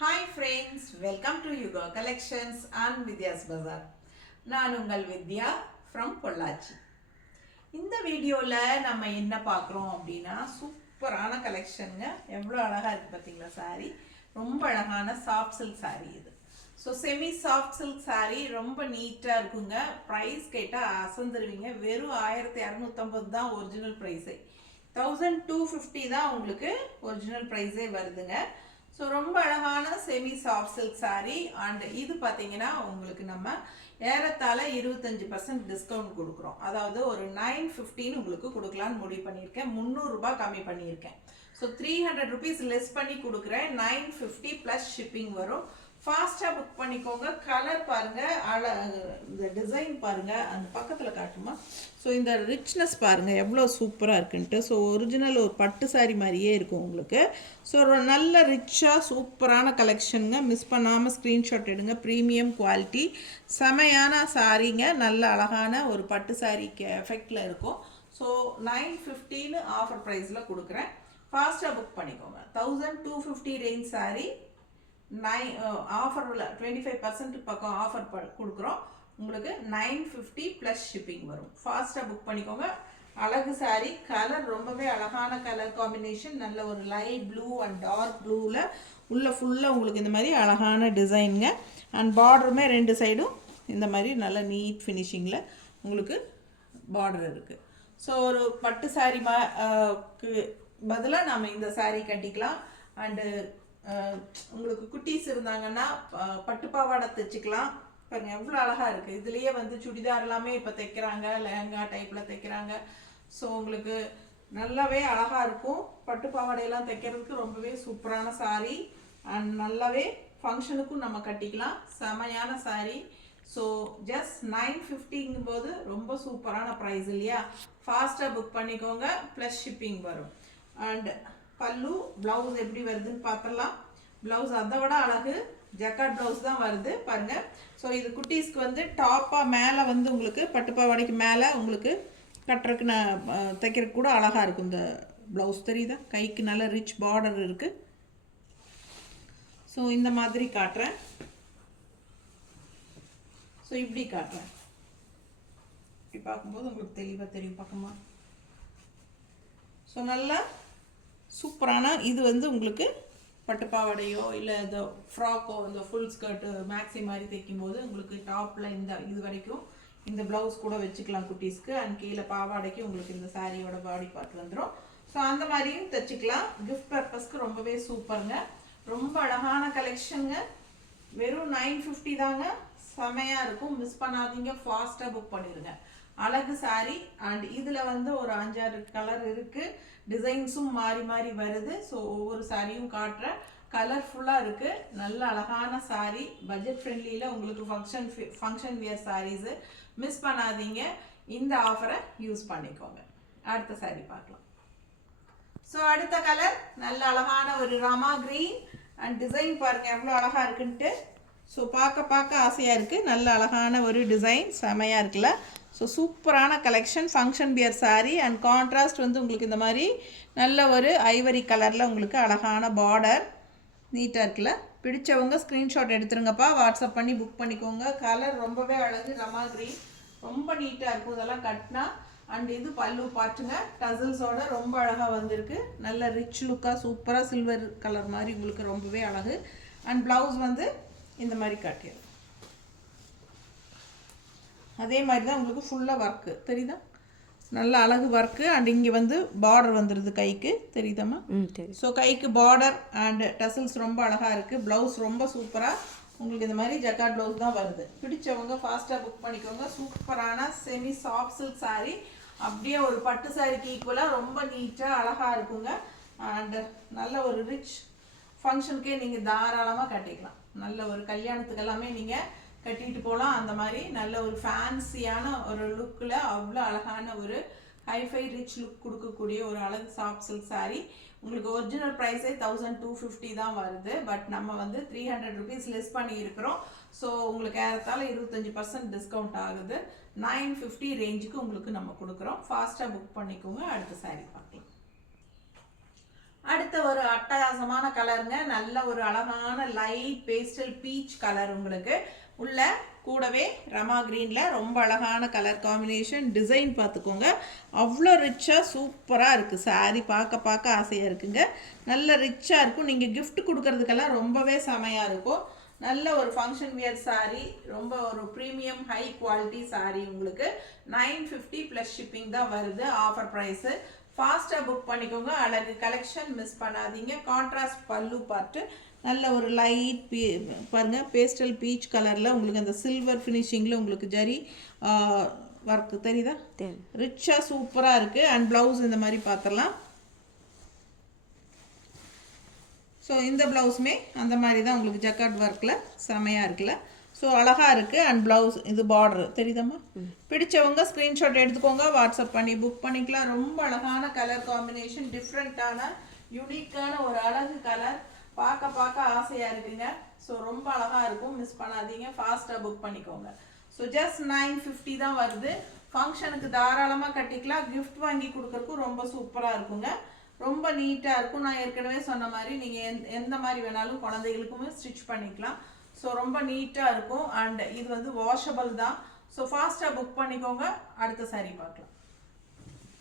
Hi friends, welcome to Yuga Collections and Vidya's Bazaar. நான் உங்கள் வித்யா from Pollachi. இந்த வீடியோல நம்ம என்ன பார்க்குறோம் அப்படின்னா சூப்பரான கலெக்ஷனுங்க. எவ்வளோ அழகா இருக்கு பார்த்தீங்களா saree. ரொம்ப அழகான சாஃப்ட் சில்க் saree இது. So semi soft silk saree ரொம்ப நீட்டாக இருக்குங்க. ப்ரைஸ் கேட்டால் அசந்துருவீங்க. வெறும் 1250 தான் ஒரிஜினல் ப்ரைஸே. 1250 தான் உங்களுக்கு ஒரிஜினல் ப்ரைஸே வருதுங்க. ஸோ ரொம்ப அழகான semi soft silk saree and இது பார்த்தீங்கன்னா உங்களுக்கு நம்ம ஏறத்தாழ 25% டிஸ்கவுண்ட் கொடுக்குறோம். அதாவது ஒரு 950 உங்களுக்கு கொடுக்கலான்னு முடிவு பண்ணியிருக்கேன். 300 ரூபாய் கம்மி பண்ணியிருக்கேன். ஸோ 300 ருபீஸ் லெஸ் பண்ணி கொடுக்குறேன். 950 ப்ளஸ் ஷிப்பிங் வரும். ஃபாஸ்ட்டாக புக் பண்ணிக்கோங்க. கலர் பாருங்கள், இந்த டிசைன் பாருங்கள், அந்த பக்கத்தில் காட்டுமா. ஸோ இந்த ரிச்னஸ் பாருங்கள் எவ்வளோ சூப்பராக இருக்குன்ட்டு. ஸோ ஒரிஜினல் ஒரு பட்டு சாரி மாதிரியே இருக்கும் உங்களுக்கு. ஸோ நல்ல ரிச்சாக சூப்பரான கலெக்ஷனுங்க. மிஸ் பண்ணாமல் ஸ்க்ரீன்ஷாட் எடுங்க. ப்ரீமியம் குவாலிட்டி செமையான சாரீங்க. நல்ல அழகான ஒரு பட்டு சாரிக்கு எஃபெக்டில் இருக்கும். ஸோ 950 ஆஃபர் ப்ரைஸில் கொடுக்குறேன். ஃபாஸ்ட்டாக புக் பண்ணிக்கோங்க. 1250 ரேஞ்ச் சாரீ ஆஃபரில் 25% பக்கம் ஆஃபர் கொடுக்குறோம். உங்களுக்கு 950 ப்ளஸ் ஷிப்பிங் வரும். ஃபாஸ்ட்டாக புக் பண்ணிக்கோங்க. அழகு சாரீ, கலர் ரொம்பவே அழகான கலர் காம்பினேஷன். நல்ல ஒரு லைட் ப்ளூ அண்ட் டார்க் ப்ளூவில் உள்ள ஃபுல்லாக உங்களுக்கு இந்த மாதிரி அழகான டிசைனுங்க. அண்ட் பார்டருமே ரெண்டு சைடும் இந்த மாதிரி நல்ல நீட் ஃபினிஷிங்கில் உங்களுக்கு பார்டர் இருக்குது. ஸோ ஒரு பட்டு சாரீ பதிலாக நம்ம இந்த சாரீ கட்டிக்கலாம். அண்டு உங்களுக்கு குட்டீஸ் இருந்தாங்கன்னா பட்டு பாவாடை தைச்சிக்கலாம். பாருங்க எவ்வளோ அழகாக இருக்குது. இதுலேயே வந்து சுடிதார் எல்லாமே இப்போ தைக்கிறாங்க, லெஹங்கா டைப்பில் தைக்கிறாங்க. ஸோ உங்களுக்கு நல்லாவே அழகாக இருக்கும். பட்டு பாவாடையெல்லாம் தைக்கிறதுக்கு ரொம்பவே சூப்பரான சாரீ அண்ட் நல்லாவே ஃபங்க்ஷனுக்கும் நம்ம கட்டிக்கலாம். செமையான சாரீ. ஸோ ஜஸ்ட் 950ங்கும் போது ரொம்ப சூப்பரான ப்ரைஸ் இல்லையா. ஃபாஸ்ட்டாக புக் பண்ணிக்கோங்க. ப்ளஸ் ஷிப்பிங் வரும். அண்ட் பல்லு ப்ளவுஸ் எப்படி வருதுன்னு பார்த்துடலாம். ப்ளவுஸ் அதை விட அழகு ஜக்கார்ட் ப்ளவுஸ் தான் வருது பாருங்கள். ஸோ இது குட்டீஸ்க்கு வந்து டாப்பாக மேலே வந்து உங்களுக்கு பட்டுப்பாவாடைக்கு மேலே உங்களுக்கு கட்டுறதுக்கு நான் தைக்கிறதுக்கு கூட அழகாக இருக்கும். இந்த ப்ளவுஸ் தெரியுதா, கைக்கு நல்ல ரிச் பார்டர் இருக்குது. ஸோ இந்த மாதிரி காட்டுறேன். ஸோ இப்படி காட்டுறேன். இப்படி பார்க்கும்போது உங்களுக்கு தெளிவாக தெரியும் பக்கமா. ஸோ நல்லா சூப்பரான இது வந்து உங்களுக்கு பட்டுப்பாவடையோ இல்லை இந்த ஃப்ராக்கோ இந்த ஃபுல் ஸ்கர்ட்டு மேக்ஸி மாதிரி தைக்கும்போது உங்களுக்கு டாப்பில் இந்த இது வரைக்கும் இந்த ப்ளவுஸ் கூட வச்சுக்கலாம் குட்டீஸ்க்கு. அண்ட் கீழே பாவாடைக்கு உங்களுக்கு இந்த சாரியோட பாடி பார்ட் வந்துடும். ஸோ அந்த மாதிரியும் தைச்சிக்கலாம். கிஃப்ட் பர்பஸ்க்கு ரொம்பவே சூப்பருங்க. ரொம்ப அழகான கலெக்ஷனுங்க. வெறும் 950 தாங்க. செமையாக இருக்கும். மிஸ் பண்ணாதீங்க. ஃபாஸ்ட்டாக புக் பண்ணிடுங்க. அழகு சாரீ அண்ட் இதில் வந்து ஒரு 5-6 கலர் இருக்குது. டிசைன்ஸும் மாறி மாறி வருது. ஸோ ஒவ்வொரு சாரியும் காட்டுற கலர்ஃபுல்லாக இருக்குது. நல்ல அழகான சாரீ. பட்ஜெட் ஃப்ரெண்ட்லியில் உங்களுக்கு ஃபங்க்ஷன் வியர் சாரீஸு மிஸ் பண்ணாதீங்க. இந்த ஆஃபரை யூஸ் பண்ணிக்கோங்க. அடுத்த சாரீ பார்க்கலாம். ஸோ அடுத்த கலர் நல்ல அழகான ஒரு ராமா கிரீன் அண்ட் டிசைன் பாருங்கள் எவ்வளோ அழகாக இருக்குன்ட்டு. ஸோ பார்க்க ஆசையாக இருக்குது. நல்ல அழகான ஒரு டிசைன் செமையாக இருக்குல்ல. ஸோ சூப்பரான கலெக்ஷன். ஃபங்க்ஷன் பியர் சாரீ அண்ட் கான்ட்ராஸ்ட் வந்து உங்களுக்கு இந்த மாதிரி நல்ல ஒரு ஐவரி கலரில் உங்களுக்கு அழகான பார்டர் நீட்டாக இருக்குல்ல. பிடிச்சவங்க ஸ்க்ரீன்ஷாட் எடுத்துருங்கப்பா. வாட்ஸ்அப் பண்ணி புக் பண்ணிக்கோங்க. கலர் ரொம்பவே அழகு. ரமா கிரீன் ரொம்ப நீட்டாக இருக்கும் இதெல்லாம் கட்டினா. அண்ட் இது பல்லு பாட்டுங்க. டசல்ஸோட ரொம்ப அழகாக வந்திருக்கு. நல்ல ரிச் லுக்காக சூப்பராக சில்வர் கலர் மாதிரி உங்களுக்கு ரொம்பவே அழகு. அண்ட் ப்ளவுஸ் வந்து இந்த மாதிரி காட்டியது. அதே மாதிரி தான் உங்களுக்கு ஃபுல்லாக ஒர்க்கு தெரியுதா, நல்ல அழகு ஒர்க்கு. அண்ட் இங்கே வந்து பார்டர் வந்துடுது கைக்கு, தெரியுதாம்மா. ஸோ கைக்கு பார்டர் அண்ட் டசல்ஸ் ரொம்ப அழகாக இருக்குது. ப்ளவுஸ் ரொம்ப சூப்பராக உங்களுக்கு இந்த மாதிரி ஜக்கார்ட் ப்ளவுஸ் தான் வருது. பிடிச்சவங்க ஃபாஸ்ட்டாக புக் பண்ணிக்கோங்க. சூப்பரான செமி சாஃப்ட் சில்க் சாரீ. அப்படியே ஒரு பட்டு சாரிக்கு ஈக்குவலாக ரொம்ப நீட்டாக அழகாக இருக்குங்க. அண்டு நல்ல ஒரு ரிச் ஃபங்க்ஷனுக்கே நீங்கள் தாராளமாக கட்டிக்கலாம். நல்ல ஒரு கல்யாணத்துக்கு எல்லாமே நீங்கள் கட்டிட்டு போகலாம். அந்த மாதிரி நல்ல ஒரு ஃபேன்சியான ஒரு லுக்கில் அவ்வளோ அழகான ஒரு ஹைஃபை ரிச் லுக் கொடுக்கக்கூடிய ஒரு அழகு சாஃப்ட் சில்க் சாரீ. உங்களுக்கு ஒரிஜினல் ப்ரைஸே 1250 தான் வருது. பட் நம்ம வந்து 300 ருபீஸ் லெஸ் பண்ணியிருக்கிறோம். ஸோ உங்களுக்கு ஏறத்தாழ 25% டிஸ்கவுண்ட் ஆகுது. 950 ரேஞ்சுக்கு உங்களுக்கு நம்ம கொடுக்குறோம். ஃபாஸ்ட்டாக புக் பண்ணிக்கோங்க. அடுத்த சாரீ பார்க்கலாம். அடுத்த ஒரு அட்டகாசமான கலருங்க, நல்ல ஒரு அழகான லைட் பேஸ்டல் பீச் கலர். உங்களுக்கு உள்ள கூடவே ரமா கிரீன்ல ரொம்ப அழகான கலர் காம்பினேஷன். டிசைன் பார்த்துக்கோங்க, அவ்வளோ ரிச்சாக சூப்பராக இருக்குது. சாரீ பார்க்க ஆசையாக இருக்குங்க. நல்ல ரிச்சாக இருக்கும். நீங்கள் கிஃப்ட் கொடுக்கறதுக்கெல்லாம் ரொம்பவே செமையாக இருக்கும். நல்ல ஒரு ஃபங்க்ஷன் வியர் சாரீ, ரொம்ப ஒரு ப்ரீமியம் ஹை குவாலிட்டி சாரீ. உங்களுக்கு 950 ப்ளஸ் ஷிப்பிங் தான் வருது. Offer price. ஃபாஸ்ட்டாக புக் பண்ணிக்கோங்க. அழகு கலெக்ஷன் மிஸ் பண்ணாதீங்க. கான்ட்ராஸ்ட் பல்லு பார்ட்டு நல்ல ஒரு லைட் பாருங்கள், பேஸ்டல் பீச் கலரில் உங்களுக்கு அந்த சில்வர் ஃபினிஷிங்கில் உங்களுக்கு ஜரி ஒர்க்கு தெரியுதா, ரிச்சாக சூப்பராக இருக்குது. அண்ட் ப்ளவுஸ் இந்த மாதிரி பார்த்துடலாம். ஸோ இந்த ப்ளவுஸுமே அந்த மாதிரி தான் உங்களுக்கு ஜக்கார்ட் ஒர்க்கில் செமையாக இருக்குல்ல. ஸோ அழகாக இருக்குது. அண்ட் ப்ளவுஸ் இது பார்டர் தெரியுதாம்மா. பிடிச்சவங்க ஸ்க்ரீன்ஷாட் எடுத்துக்கோங்க, வாட்ஸ்அப் பண்ணி புக் பண்ணிக்கலாம். ரொம்ப அழகான கலர் காம்பினேஷன், டிஃப்ரெண்ட்டான யூனிக்கான ஒரு அழகு கலர். பார்க்க ஆசையாக இருக்குங்க. ஸோ ரொம்ப அழகாக இருக்கும், மிஸ் பண்ணாதீங்க. ஃபாஸ்ட்டாக புக் பண்ணிக்கோங்க. ஸோ ஜஸ்ட் 950 தான் வருது. ஃபங்க்ஷனுக்கு தாராளமாக கட்டிக்கலாம். கிஃப்ட் வாங்கி கொடுக்குறதுக்கும் ரொம்ப சூப்பராக இருக்குங்க. ரொம்ப நீட்டாக இருக்கும். நான் ஏற்கனவே சொன்ன மாதிரி நீங்கள் எந்த மாதிரி வேணாலும் குழந்தைகளுக்குமே ஸ்டிச் பண்ணிக்கலாம். ஸோ ரொம்ப நீட்டாக இருக்கும். அண்ட் இது வந்து வாஷபிள் தான். ஸோ ஃபாஸ்ட்டாக புக் பண்ணிக்கோங்க. அடுத்த சாரீ பார்க்கலாம்.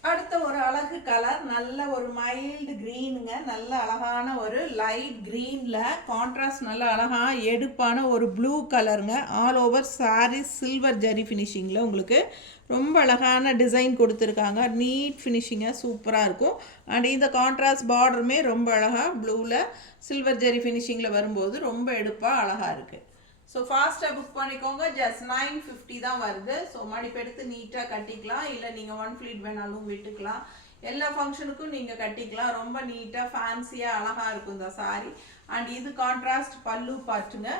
அடுத்த ஒரு அழகு கலர், நல்ல ஒரு மைல்டு க்ரீனுங்க. நல்ல அழகான ஒரு லைட் க்ரீனில் கான்ட்ராஸ்ட் நல்ல அழகாக எடுப்பான ஒரு ப்ளூ கலருங்க. All over sari silver zari ஃபினிஷிங்கில் உங்களுக்கு ரொம்ப அழகான டிசைன் கொடுத்துருக்காங்க. நீட் ஃபினிஷிங்காக சூப்பராக இருக்கும். அண்ட் இந்த கான்ட்ராஸ்ட் பார்டருமே ரொம்ப அழகாக ப்ளூவில் சில்வர் ஜரி ஃபினிஷிங்கில் வரும்போது ரொம்ப எடுப்பாக அழகாக இருக்குது. ஸோ ஃபாஸ்ட்டாக புக் பண்ணிக்கோங்க. ஜஸ்ட் 950 தான் வருது. ஸோ மடிப்பெடுத்து நீட்டாக கட்டிக்கலாம். இல்லை நீங்கள் ஒன் ஃப்ளீட் வேணாலும் விட்டுக்கலாம். எல்லா ஃபங்க்ஷனுக்கும் நீங்கள் கட்டிக்கலாம். ரொம்ப நீட்டாக ஃபேன்சியாக அழகாக இருக்கும் இந்த சாரீ. அண்ட் இது கான்ட்ராஸ்ட் பல்லு பார்ட்டுங்க.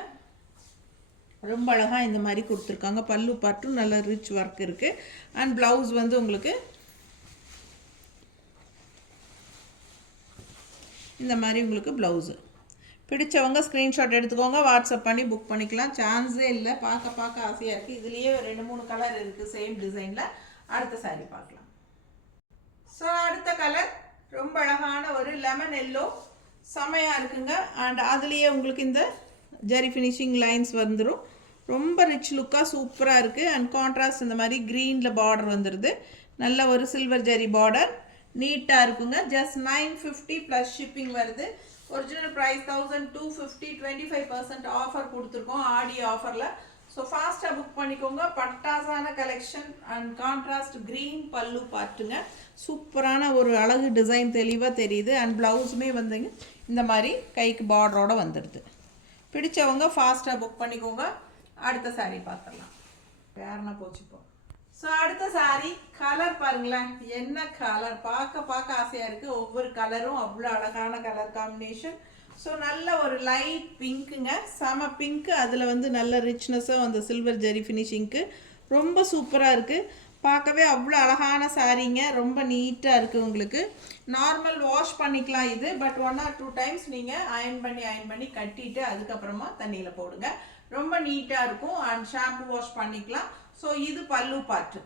ரொம்ப அழகாக இந்த மாதிரி கொடுத்துருக்காங்க. பல்லு பார்ட்டும் நல்ல ரிச் ஒர்க் இருக்குது. அண்ட் ப்ளவுஸ் வந்து உங்களுக்கு இந்த மாதிரி உங்களுக்கு ப்ளவுஸு. பிடிச்சவங்க ஸ்க்ரீன்ஷாட் எடுத்துக்கோங்க, வாட்ஸ்அப் பண்ணி புக் பண்ணிக்கலாம். சான்ஸே இல்லை. பார்க்க ஆசையாக இருக்குது. இதுலேயே 2-3 கலர் இருக்குது சேம் டிசைனில். அடுத்த சாரீ பார்க்கலாம். ஸோ அடுத்த கலர் ரொம்ப அழகான ஒரு லெமன் எல்லோ, செமையாக இருக்குங்க. அண்ட் அதுலேயே உங்களுக்கு இந்த ஜரி ஃபினிஷிங் லைன்ஸ் வந்துடும். ரொம்ப ரிச் லுக்காக சூப்பராக இருக்குது. அண்ட் கான்ட்ராஸ்ட் இந்த மாதிரி க்ரீனில் பார்டர் வந்துடுது. நல்ல ஒரு சில்வர் ஜரி பார்டர், நீட்டாக இருக்குங்க. ஜஸ்ட் 950 ப்ளஸ் ஷிப்பிங் வருது. ஒரிஜினல் ப்ரைஸ் 1250, 25% ஆஃபர் கொடுத்துருக்கோம் ஆடி ஆஃபரில். ஸோ ஃபாஸ்ட்டாக புக் பண்ணிக்கோங்க. பட்டாசான கலெக்ஷன். அண்ட் கான்ட்ராஸ்ட் க்ரீன் பல்லு பார்ட்டுங்க. சூப்பரான ஒரு அழகு டிசைன் தெளிவாக தெரியுது. அண்ட் ப்ளவுஸுமே வந்துங்க இந்த மாதிரி கைக்கு பார்டரோடு வந்துடுது. பிடிச்சவங்க ஃபாஸ்ட்டாக புக் பண்ணிக்கோங்க. அடுத்த சாரீ பார்த்துடலாம். வேறனா போச்சுப்போம். ஸோ அடுத்த சாரீ கலர் பாருங்களேன், என்ன கலர். பார்க்க ஆசையாக இருக்குது. ஒவ்வொரு கலரும் அவ்வளோ அழகான கலர் காம்பினேஷன். ஸோ நல்ல ஒரு லைட் பிங்க்குங்க, செம பிங்க்கு. அதில் வந்து நல்ல ரிச்னஸும் அந்த சில்வர் ஜெரி ஃபினிஷிங்க்கு ரொம்ப சூப்பராக இருக்குது. பார்க்கவே அவ்வளோ அழகான சாரீங்க. ரொம்ப நீட்டாக இருக்குது. உங்களுக்கு நார்மல் வாஷ் பண்ணிக்கலாம் இது. பட் 1 or 2 டைம்ஸ் நீங்கள் அயன் பண்ணி கட்டிட்டு அதுக்கப்புறமா தண்ணியில் போடுங்க. ரொம்ப நீட்டாக இருக்கும். அண்ட் ஷாம்பு வாஷ் பண்ணிக்கலாம். ஸோ இது பல்லு part.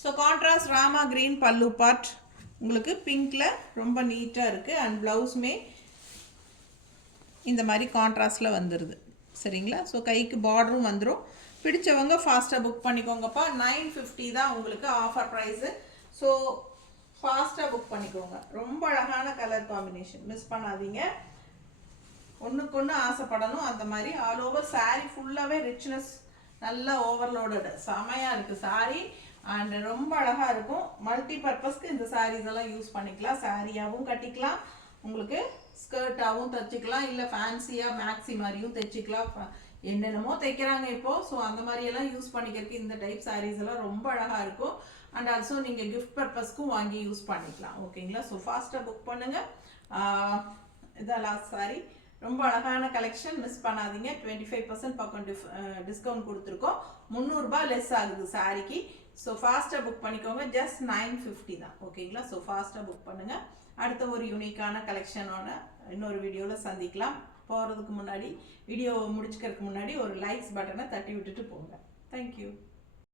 So contrast Rama green பல்லு பார்ட் உங்களுக்கு பிங்க்கில் ரொம்ப நீட்டாக இருக்குது. அண்ட் ப்ளவுஸுமே இந்த மாதிரி கான்ட்ராஸ்டில் வந்துடுது. சரிங்களா. ஸோ கைக்கு பார்டரும் வந்துடும். பிடிச்சவங்க ஃபாஸ்ட்டாக புக் பண்ணிக்கோங்கப்பா. 950 தான் உங்களுக்கு ஆஃபர் ப்ரைஸு. ஸோ ஃபாஸ்ட்டாக புக் பண்ணிக்கோங்க. ரொம்ப அழகான கலர் காம்பினேஷன், மிஸ் பண்ணாதீங்க. ஒன்றுக்கு ஒன்று ஆசைப்படணும். அந்த மாதிரி ஆல் ஓவர் சாரீ ஃபுல்லாகவே ரிச்னஸ், நல்ல ஓவர்லோடடு, செமையாக இருக்குது சாரீ. அண்ட் ரொம்ப அழகாக இருக்கும். மல்டி பர்பஸ்க்கு இந்த சாரீஸ் எல்லாம் யூஸ் பண்ணிக்கலாம். சாரியாகவும் கட்டிக்கலாம், உங்களுக்கு ஸ்கர்ட்டாகவும் தைச்சிக்கலாம், இல்லை ஃபேன்சியாக மேக்ஸி மாதிரியும் தைச்சிக்கலாம். என்னென்னமோ தைக்கிறாங்க இப்போது. ஸோ அந்த மாதிரியெல்லாம் யூஸ் பண்ணிக்கிறதுக்கு இந்த டைப் சாரீஸ் எல்லாம் ரொம்ப அழகாக இருக்கும். அண்ட் ஆல்சோ நீங்கள் கிஃப்ட் பர்பஸ்க்கும் வாங்கி யூஸ் பண்ணிக்கலாம். ஓகேங்களா. ஸோ ஃபாஸ்ட்டாக புக் பண்ணுங்கள். இதான் லாஸ்ட் சாரீ. ரொம்ப அழகான கலெக்ஷன், மிஸ் பண்ணாதீங்க. 25% பக்கம் டிஸ்கவுண்ட் கொடுத்துருக்கோம். 300 ரூபாய் லெஸ் ஆகுது சாரிக்கு. ஸோ ஃபாஸ்ட்டாக புக் பண்ணிக்கோங்க. ஜஸ்ட் 950 தான். ஓகேங்களா. ஸோ ஃபாஸ்ட்டாக புக் பண்ணுங்கள். அடுத்த ஒரு யூனிக்கான கலெக்ஷனோட இன்னொரு வீடியோவில் சந்திக்கலாம். போகிறதுக்கு முன்னாடி, வீடியோ முடிச்சுக்கிறதுக்கு முன்னாடி ஒரு லைக்ஸ் பட்டனை தட்டி விட்டுட்டு போங்க. தேங்க்யூ.